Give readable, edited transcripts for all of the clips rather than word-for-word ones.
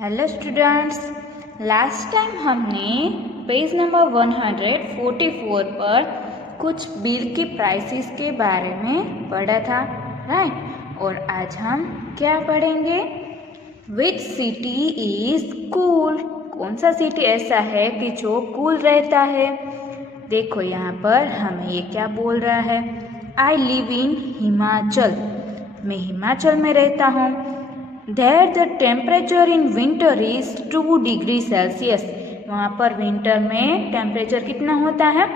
Hello students, last time हमने page number 144 पर कुछ बिल की प्राइसेस के बारे में पढ़ा था, राइट। और आज हम क्या पढ़ेंगे? Which city is cool? कौन सा सिटी ऐसा है कि जो कूल रहता है? देखो यहाँ पर हमें ये क्या बोल रहा है, आई लिव इन हिमाचल। मैं हिमाचल में रहता हूँ। There the temperature in winter is 2 degree Celsius. वहाँ पर विंटर में टेम्परेचर कितना होता है?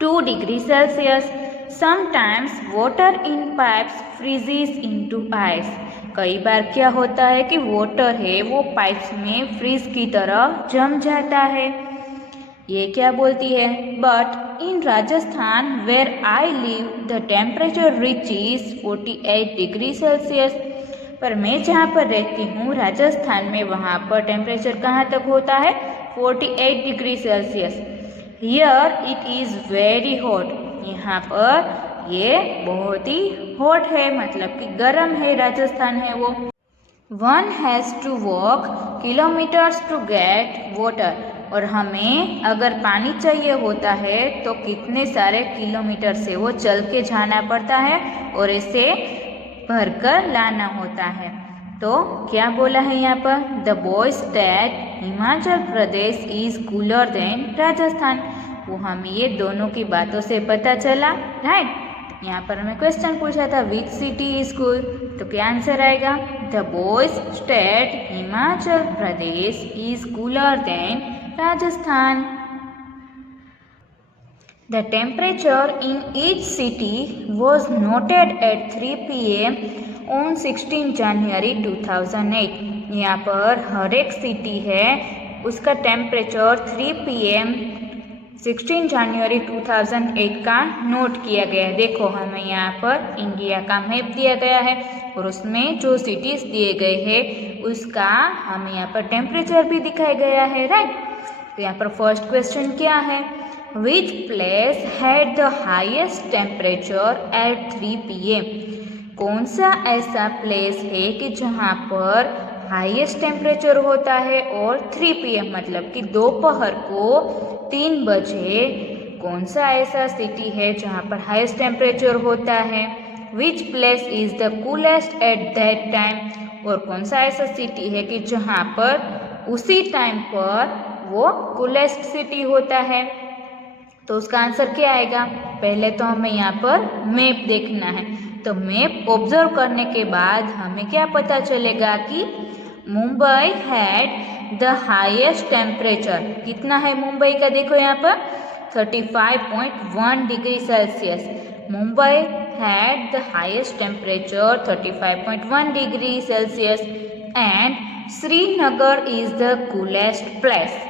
2 degree Celsius. Sometimes water in pipes freezes into ice। कई बार क्या होता है कि वाटर है वो पाइप्स में फ्रीज की तरह जम जाता है। ये क्या बोलती है? But in Rajasthan where I live the temperature reaches 48 degree Celsius. पर मैं जहाँ पर रहती हूँ राजस्थान में, वहाँ पर टेम्परेचर कहाँ तक होता है? 48 degree Celsius. Here it is very hot. यहाँ पर ये बहुत ही हॉट है, मतलब कि गर्म है, राजस्थान है वो। One has to walk kilometres to get water. और हमें अगर पानी चाहिए होता है तो कितने सारे किलोमीटर से वो चल के जाना पड़ता है और इसे भरकर लाना होता है। तो क्या बोला है यहाँ पर? The boys that Himachal Pradesh is cooler than Rajasthan. वो हमें ये दोनों की बातों से पता चला, राइट। यहाँ पर हमें क्वेश्चन पूछा था विच सिटी इज कूल, तो क्या आंसर आएगा? The boys state Himachal Pradesh is cooler than Rajasthan. The temperature in each city was noted at 3 p.m. on 16 January 2008। यहाँ पर हर एक सिटी है उसका टेम्परेचर 3 p.m. 16 जनवरी 2008 का नोट किया गया है। देखो हमें यहाँ पर इंडिया का मैप दिया गया है और उसमें जो सिटीज़ दिए गए हैं उसका हमें यहाँ पर टेम्परेचर भी दिखाया गया है, राइट। तो यहाँ पर फर्स्ट क्वेश्चन क्या है? Which place had the highest temperature at 3 p.m? कौन सा ऐसा प्लेस है कि जहाँ पर हाईएस्ट टेम्परेचर होता है और 3 p.m मतलब कि दोपहर को 3 बजे कौन सा ऐसा सिटी है जहाँ पर हाईएस्ट टेम्परेचर होता है? Which place is the coolest at that time? और कौन सा ऐसा सिटी है कि जहाँ पर उसी टाइम पर वो कूलेस्ट सिटी होता है? तो उसका आंसर क्या आएगा? पहले तो हमें यहाँ पर मैप देखना है। तो मैप ऑब्जर्व करने के बाद हमें क्या पता चलेगा कि Mumbai had the highest temperature. कितना है मुंबई का? देखो यहाँ पर 35.1 degree Celsius. Mumbai had the highest temperature 35.1 degree Celsius and Srinagar is the coolest place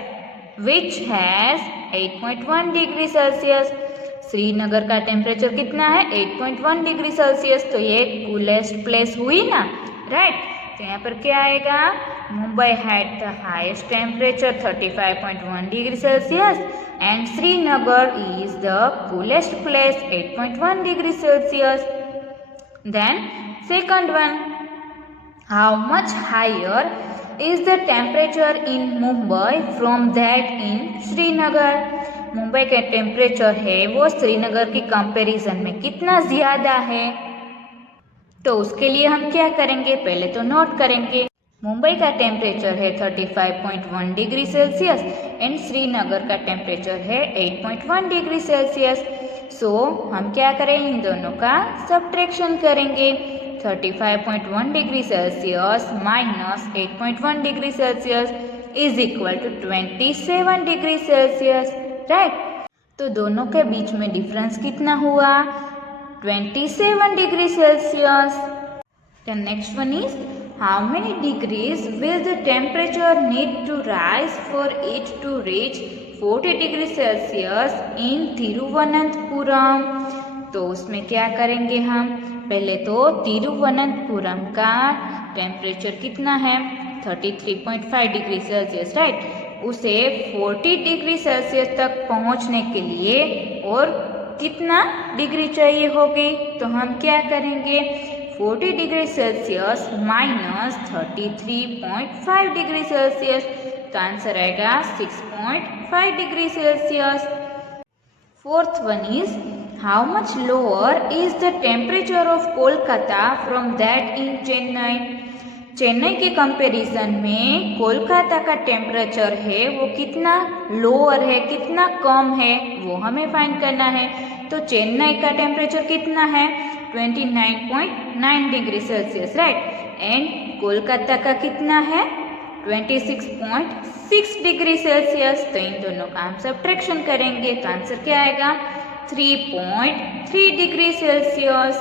which has 8.1 degree Celsius. Srinagar का टेम्परेचर कितना है? 8.1 डिग्री सेल्सियस। तो ये कूलेस्ट प्लेस हुई ना, राइट। तो यहाँ पर क्या आएगा? Mumbai had the highest temperature 35.1 degree Celsius and Srinagar is the coolest place 8.1 degree Celsius. Then second one, how much higher is the temperature in Mumbai from that in Srinagar? Mumbai का temperature है वो श्रीनगर की कंपैरिजन में कितना ज़्यादा है? तो उसके लिए हम क्या करेंगे? पहले तो नोट करेंगे। मुंबई का टेम्परेचर है 35.1 डिग्री सेल्सियस एंड श्रीनगर का टेम्परेचर है 8.1 डिग्री सेल्सियस। सो हम क्या करेंगे? इन दोनों का सब्ट्रैक्शन करेंगे। 35.1 degree Celsius minus 8.1 degree Celsius is equal to 27 degree Celsius, right. तो दोनों के बीच में डिफरेंस कितना हुआ? 27 degree Celsius. The next one is how many degrees will the temperature need to rise for it to reach 40 degree Celsius in Thiruvananthapuram? तो उसमें क्या करेंगे हम? पहले तो तिरुवनंतपुरम का टेम्परेचर कितना है? 33.5 डिग्री सेल्सियस, राइट। उसे 40 डिग्री सेल्सियस तक पहुंचने के लिए और कितना डिग्री चाहिए होगी? तो हम क्या करेंगे? 40 degree Celsius minus 33.5 degree Celsius. तो आंसर आएगा 6.5 degree Celsius. Fourth one is how much lower is the temperature of Kolkata from that in Chennai. Chennai के कंपैरिजन में कोलकाता का टेम्परेचर है वो कितना लोअर है, कितना कम है, वो हमें फाइंड करना है। तो चेन्नई का टेम्परेचर कितना है 29.9 degree Celsius, right. And Kolkata का कितना है 26.6 डिग्री सेल्सियस। तो इन दोनों का हम सब्ट्रैक्शन करेंगे तो आंसर क्या आएगा 3.3 degree Celsius.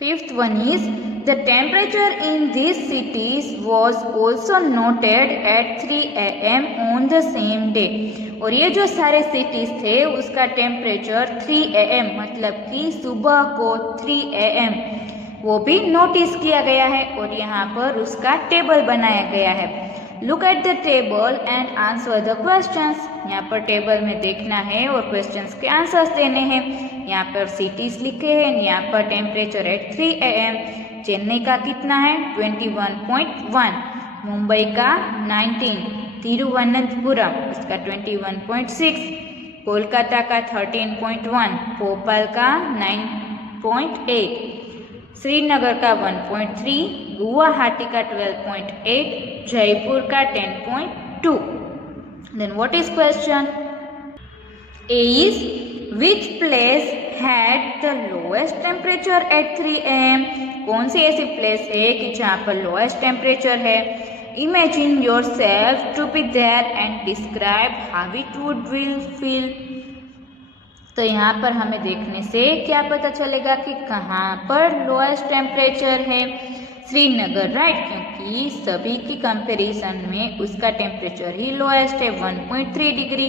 Fifth one is the temperature in these cities was also noted at 3 AM on the same day। और ये जो सारे सिटीज थे उसका टेम्परेचर 3 AM मतलब कि सुबह को 3 AM वो भी नोटिस किया गया है और यहाँ पर उसका टेबल बनाया गया है। Look at the table and answer the questions. यहाँ पर टेबल में देखना है और क्वेश्चंस के आंसर्स देने हैं। यहाँ पर सिटीज लिखे हैं, यहाँ पर टेम्परेचर एट 3 AM। चेन्नई का कितना है 21.1, मुंबई का 19, तिरुवनंतपुरम उसका 21.6, कोलकाता का 13.1, भोपाल का 9.8, श्रीनगर का 1.3, गुवाहाटी का 12.8, जयपुर का 10.2। Then what is question? A is which place had the lowest temperature at 3 AM? कौन सी ऐसी प्लेस है कि जहाँ पर लोएस्ट टेम्परेचर है? Imagine yourself to be there and describe how it would will feel। तो यहाँ पर हमें देखने से क्या पता चलेगा कि कहाँ पर लोएस्ट टेम्परेचर है? श्रीनगर, राइट, क्योंकि सभी की कंपैरिजन में उसका टेम्परेचर ही लोएस्ट है 1.3 डिग्री।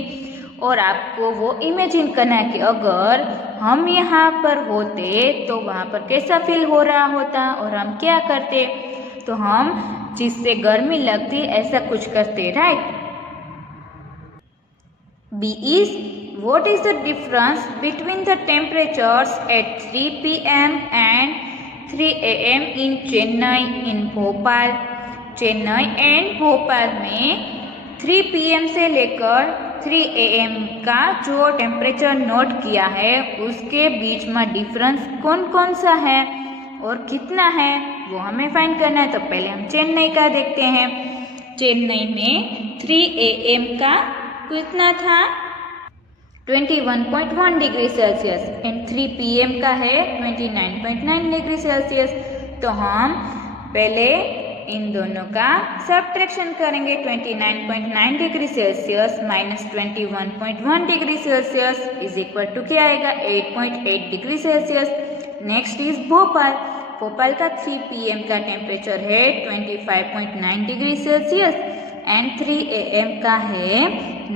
और आपको वो इमेजिन करना है कि अगर हम यहाँ पर होते तो वहाँ पर कैसा फील हो रहा होता और हम क्या करते। तो हम जिससे गर्मी लगती ऐसा कुछ करते, right. B is what is the difference between the temperatures at 3 PM and 3 AM in Chennai in Bhopal. Chennai and Bhopal में 3 PM से लेकर 3 AM का जो टेम्परेचर नोट किया है उसके बीच में डिफरेंस कौन कौन सा है और कितना है वो हमें फाइंड करना है। तो पहले हम चेन्नई का देखते हैं। चेन्नई में 3 AM का कितना था 21.1 डिग्री सेल्सियस एंड 3 PM का है 29.9 डिग्री सेल्सियस। तो हम पहले इन दोनों का सब्ट्रैक्शन करेंगे। 29.9 degree Celsius minus 21.1 degree Celsius is equal to क्या आएगा 8.8 degree Celsius. Next is Bhopal. Bhopal का 3 PM का टेम्परेचर है 25.9 डिग्री सेल्सियस एंड 3 AM का है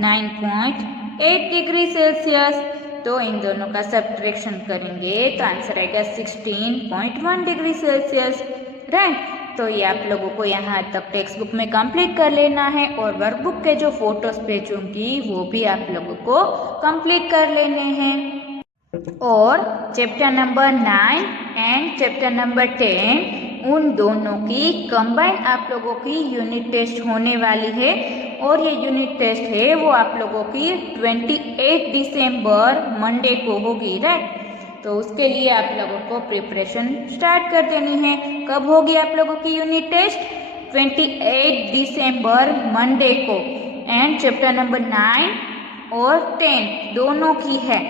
9.8 डिग्री सेल्सियस। तो इन दोनों का सब्ट्रैक्शन करेंगे तो आंसर आएगा 16.1 डिग्री सेल्सियस, राइट। तो ये आप लोगों को यहाँ तक टेक्स्ट बुक में कंप्लीट कर लेना है और वर्कबुक के जो फोटोज भेजूंगी वो भी आप लोगों को कंप्लीट कर लेने हैं। और chapter number 9 and chapter number 10 उन दोनों की कंबाइन आप लोगों की यूनिट टेस्ट होने वाली है और ये यूनिट टेस्ट है वो आप लोगों की 28 दिसंबर मंडे को होगी, राइट। तो उसके लिए आप लोगों को प्रिपरेशन स्टार्ट कर देनी है। कब होगी आप लोगों की यूनिट टेस्ट 28 दिसंबर मंडे को। एंड चैप्टर नंबर 9 और 10 दोनों की है।